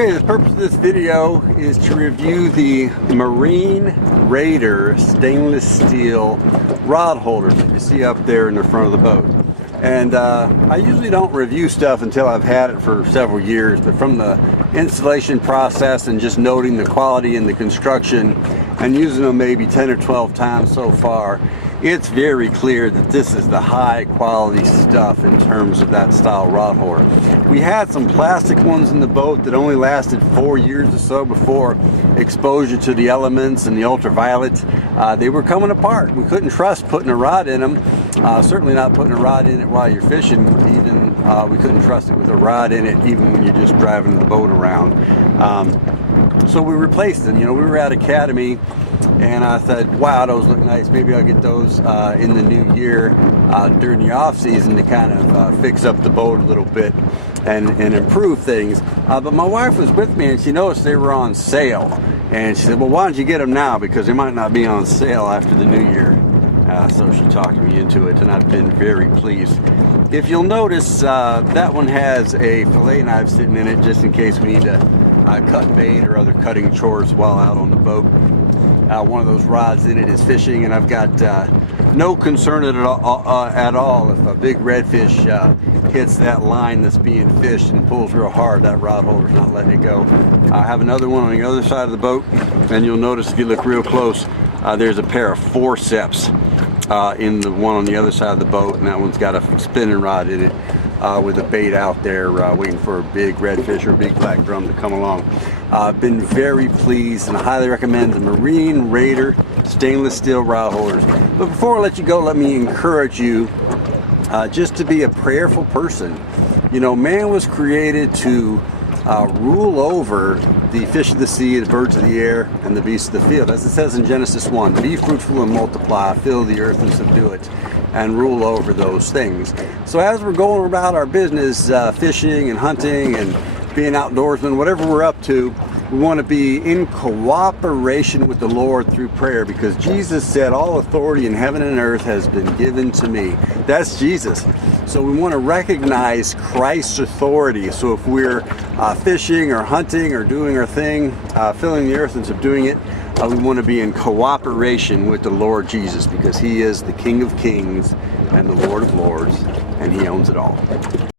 Okay, the purpose of this video is to review the Marine Raider stainless steel rod holders that you see up there in the front of the boat. And I usually don't review stuff until I've had it for several years, but from the installation process and just noting the quality and the construction and using them maybe 10 or 12 times so far, it's very clear that this is the high quality stuff in terms of that style rod holder. We had some plastic ones in the boat that only lasted 4 years or so before exposure to the elements and the ultraviolet. They were coming apart. We couldn't trust putting a rod in them. Certainly not putting a rod in it while you're fishing. Even we couldn't trust it with a rod in it even when you're just driving the boat around. So we replaced them. You know, we were at Academy and I said, wow, those look nice. Maybe I'll get those in the new year during the off season to kind of fix up the boat a little bit and improve things. But my wife was with me and she noticed they were on sale. And she said, well, why don't you get them now? Because they might not be on sale after the new year. So she talked me into it and I've been very pleased. If you'll notice, that one has a fillet knife sitting in it just in case we need to cut bait or other cutting chores while out on the boat. One of those rods in it is fishing, and I've got no concern at all if a big redfish hits that line that's being fished and pulls real hard. That rod holder's not letting it go. I have another one on the other side of the boat, and you'll notice if you look real close, there's a pair of forceps in the one on the other side of the boat, and that one's got a spinning rod in it with a bait out there waiting for a big redfish or a big black drum to come along. Been very pleased and I highly recommend the Marine Raider stainless steel rod holders. But before I let you go, let me encourage you just to be a prayerful person. You know, man was created to rule over the fish of the sea, the birds of the air, and the beasts of the field. As it says in Genesis 1, be fruitful and multiply, fill the earth and subdue it, and rule over those things. So as we're going about our business, fishing and hunting and being outdoorsmen, whatever we're up to, we want to be in cooperation with the Lord through prayer, because Jesus said all authority in heaven and earth has been given to me. That's Jesus. So we want to recognize Christ's authority. So if we're fishing or hunting or doing our thing, filling the earth and subduing it, we want to be in cooperation with the Lord Jesus, because he is the King of Kings and the Lord of Lords, and he owns it all.